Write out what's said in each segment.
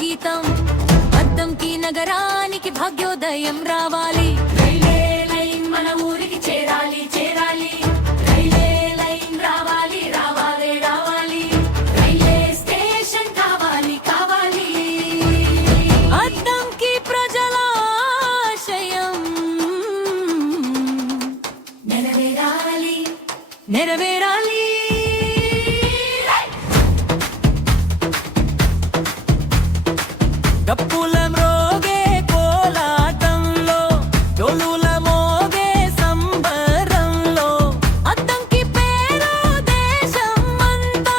గీతం అద్దంకి నగరానికి భాగ్యోదయం రావాలి రైల్వే లైన్ మన ఊరికి చేరాలి చేరాలి రైల్వే లైన్ రావాలి రావాలి రావాలి రైల్వే స్టేషన్ కావాలి కావాలి అద్దంకి ప్రజల ఆశయం నెరవేరాలి నెరవేరాలి డప్పుల మ్రోగే కోలాటంలో డోలుల మోగే సంబరంలో అద్దంకి పేరు దేశమంతా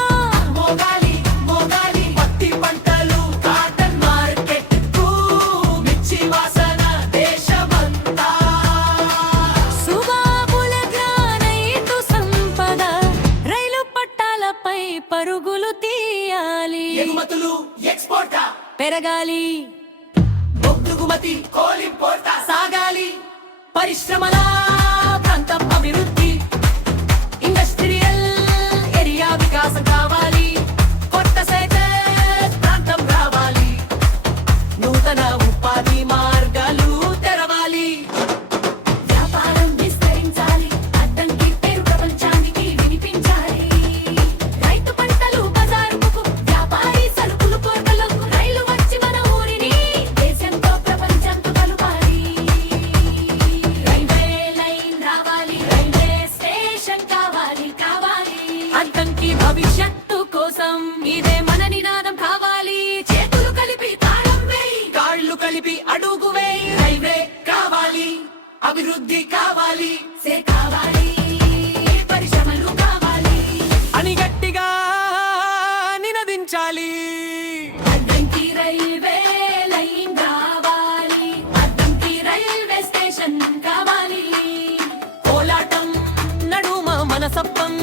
మోగాలి మోగాలి పత్తి పంటలు కాటన్ మార్కెట్ కు మిర్చి వాసన దేశమంతా సుబాబుల జ్ఞానైతు సంపద రైలు పట్టాలపై పరుగులు తీయాలి ఎగుమతులు ఎక్స్పోర్టా పెరగాలి బొగ్గుమతి కోలింపోర్టా సాగాలి పరిశ్రమల ప్రాంతం అభివృద్ధి ఇండస్ట్రియల్ ఏరియా వికాసం కావాలి కొత్త సెక్టర్ ప్రాంతం రావాలి నూతన ఉపాధి మార్గాలు తెరవాలి వ్యాపారం విస్తరించాలి అద్దంకి పేరు ప్రపంచానికి వినిపించాలి రైతు పంటలు బజారుకు వ్యాపారి సరుకులు కోటలకు రైలు వచ్చి మన ఊరిని దేశంతో ప్రపంచంతో కలుపాలి రైల్వే లైన్ రావాలి రైల్వే స్టేషన్ కావాలి కావాలి అద్దంకి భవిష్యత్తు కోసం ఇదే మన నినాదం కావాలి చేతులు కలిపి తాళం వేయి కాళ్ళు కలిపి అడుగు వేయి రైల్వే కావాలి అభివృద్ధి కావాలి కావాలి పరిశ్రమలు కావాలి అని గట్టిగా నినదించాలి అద్దంకి రైల్వే లైన్ రావాలి అద్దంకి రైల్వే స్టేషన్ కావాలి కోలాటం నడుమ మనసప్పం